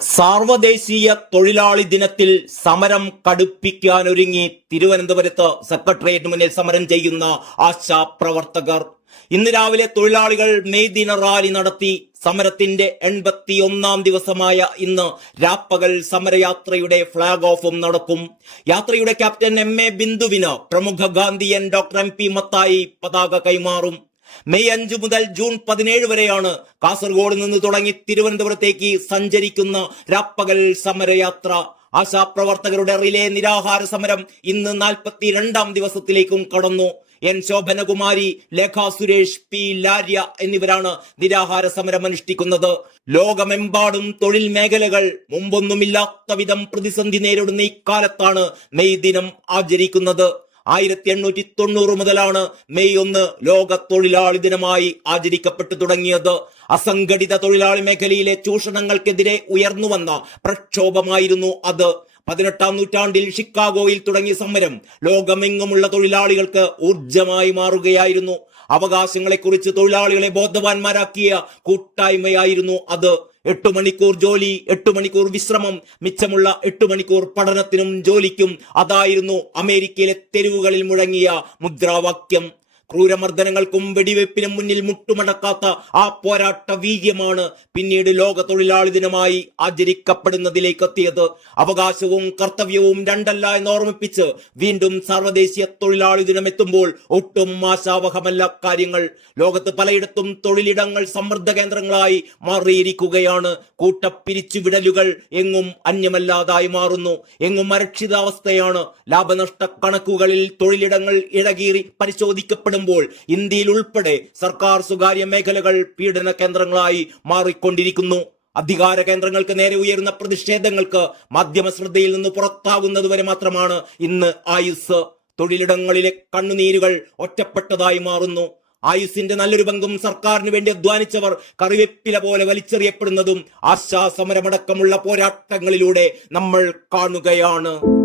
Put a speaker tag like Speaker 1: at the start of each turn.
Speaker 1: സാർവദേശീയ തൊഴിലാളി ദിനത്തിൽ സമരം കടുപ്പിക്കാനൊരുങ്ങി തിരുവനന്തപുരത്ത് സെക്രട്ടേറിയറ്റ് മുന്നിൽ സമരം ചെയ്യുന്ന ആശാ പ്രവർത്തകർ. ഇന്ന് രാവിലെ തൊഴിലാളികൾ മെയ് ദിന റാലി നടത്തി. സമരത്തിന്റെ എൺപത്തി ഒന്നാം ദിവസമായ ഇന്ന് രാപ്പകൽ സമരയാത്രയുടെ ഫ്ളാഗ് ഓഫും നടക്കും. യാത്രയുടെ ക്യാപ്റ്റൻ എം എ ബിന്ദുവിന് പ്രമുഖ Gandhian doctor M P Mathai പതാക കൈമാറും. മെയ് അഞ്ച് മുതൽ ജൂൺ പതിനേഴ് വരെയാണ് കാസർഗോഡ് നിന്ന് തുടങ്ങി തിരുവനന്തപുരത്തേക്ക് സഞ്ചരിക്കുന്ന രാപ്പകൽ സമരയാത്ര. ആശാപ്രവർത്തകരുടെ റിലേ നിരാഹാര സമരം ഇന്ന് നാൽപ്പത്തിരണ്ടാം ദിവസത്തിലേക്കും കടന്നു. എൻ ശോഭനകുമാരി ലേഖ സുരേഷ് പി ലാര്യ എന്നിവരാണ് നിരാഹാര സമരം അനുഷ്ഠിക്കുന്നത് ലോകമെമ്പാടും തൊഴിൽ മേഖലകൾ മുമ്പൊന്നുമില്ലാത്ത വിധം പ്രതിസന്ധി നേരിടുന്ന ഇക്കാലത്താണ് മെയ് ദിനം ആചരിക്കുന്നത്. ആയിരത്തി എണ്ണൂറ്റി തൊണ്ണൂറ് മുതലാണ് മെയ് ഒന്ന് ലോക തൊഴിലാളി ദിനമായി ആചരിക്കപ്പെട്ടു തുടങ്ങിയത്. അസംഘടിത തൊഴിലാളി മേഖലയിലെ ചൂഷണങ്ങൾക്കെതിരെ ഉയർന്നു വന്ന പ്രക്ഷോഭമായിരുന്നു അത്. പതിനെട്ടാം നൂറ്റാണ്ടിൽ ഷിക്കാഗോയിൽ തുടങ്ങിയ സമരം ലോകമെങ്ങുമുള്ള തൊഴിലാളികൾക്ക് ഊർജമായി മാറുകയായിരുന്നു. അവകാശങ്ങളെക്കുറിച്ച് തൊഴിലാളികളെ ബോധവാന്മാരാക്കിയ കൂട്ടായ്മയായിരുന്നു അത്. എട്ടു മണിക്കൂർ ജോലി എട്ടു മണിക്കൂർ വിശ്രമം മിച്ചമുള്ള എട്ടു മണിക്കൂർ പഠനത്തിനും ജോലിക്കും. അതായിരുന്നു അമേരിക്കയിലെ തെരുവുകളിൽ മുഴങ്ങിയ മുദ്രാവാക്യം. ക്രൂരമർദ്ദനങ്ങൾക്കും വെടിവെപ്പിനും മുന്നിൽ മുട്ടുമടക്കാത്ത ആ പോരാട്ട വീര്യമാണ് പിന്നീട് ലോക തൊഴിലാളി ദിനമായി ആചരിക്കപ്പെടുന്നതിലേക്ക് എത്തിയത്. അവകാശവും കർത്തവ്യവും രണ്ടല്ല എന്ന് ഓർമ്മിപ്പിച്ച് വീണ്ടും സർവദേശീയ തൊഴിലാളി ദിനം എത്തുമ്പോൾ ഒട്ടും ആശാവഹമല്ല കാര്യങ്ങൾ. ലോകത്ത് പലയിടത്തും തൊഴിലിടങ്ങൾ സമ്മർദ്ദ കേന്ദ്രങ്ങളായി മാറിയിരിക്കുകയാണ്. കൂട്ടപ്പിരിച്ചുവിടലുകൾ എങ്ങും അന്യമല്ലാതായി മാറുന്നു. എങ്ങും അരക്ഷിതാവസ്ഥയാണ്. ലാഭനഷ്ട കണക്കുകളിൽ തൊഴിലിടങ്ങൾ ഇഴകീറി പരിശോധിക്കപ്പെടുമ്പോൾ ഇന്ത്യയിൽ ഉൾപ്പെടെ സർക്കാർ സ്വകാര്യ മേഖലകൾ പീഡന കേന്ദ്രങ്ങളായി മാറിക്കൊണ്ടിരിക്കുന്നു. അധികാര കേന്ദ്രങ്ങൾക്ക് നേരെ ഉയരുന്ന പ്രതിഷേധങ്ങൾക്ക് മാധ്യമ ശ്രദ്ധയിൽ നിന്ന് പുറത്താകുന്നതുവരെ മാത്രമാണ് ഇന്ന് ആയുസ്. തൊഴിലിടങ്ങളിലെ കണ്ണുനീരുകൾ ഒറ്റപ്പെട്ടതായി മാറുന്നു. ആയുസിന്റെ നല്ലൊരു പങ്കും സർക്കാരിന് വേണ്ടി അധ്വാനിച്ചവർ കറിവെപ്പില പോലെ വലിച്ചെറിയപ്പെടുന്നതും ആശാസമരമടക്കമുള്ള പോരാട്ടങ്ങളിലൂടെ നമ്മൾ കാണുകയാണ്.